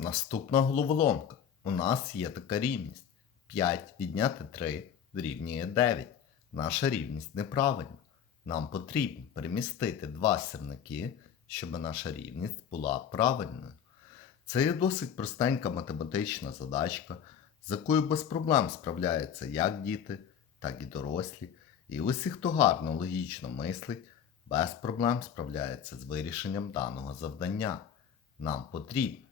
Наступна головоломка. У нас є така рівність. 5 відняти 3 дорівнює 9. Наша рівність неправильна. Нам потрібно перемістити два сірники, щоб наша рівність була правильною. Це є досить простенька математична задачка, з якою без проблем справляються як діти, так і дорослі. І усі, хто гарно логічно мислить, без проблем справляється з вирішенням даного завдання. Нам потрібно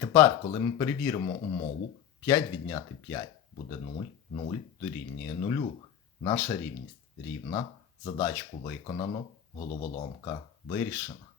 Тепер, коли ми перевіримо умову, 5 відняти 5 буде 0, 0 дорівнює 0. Наша рівність рівна, задачку виконано, головоломка вирішена.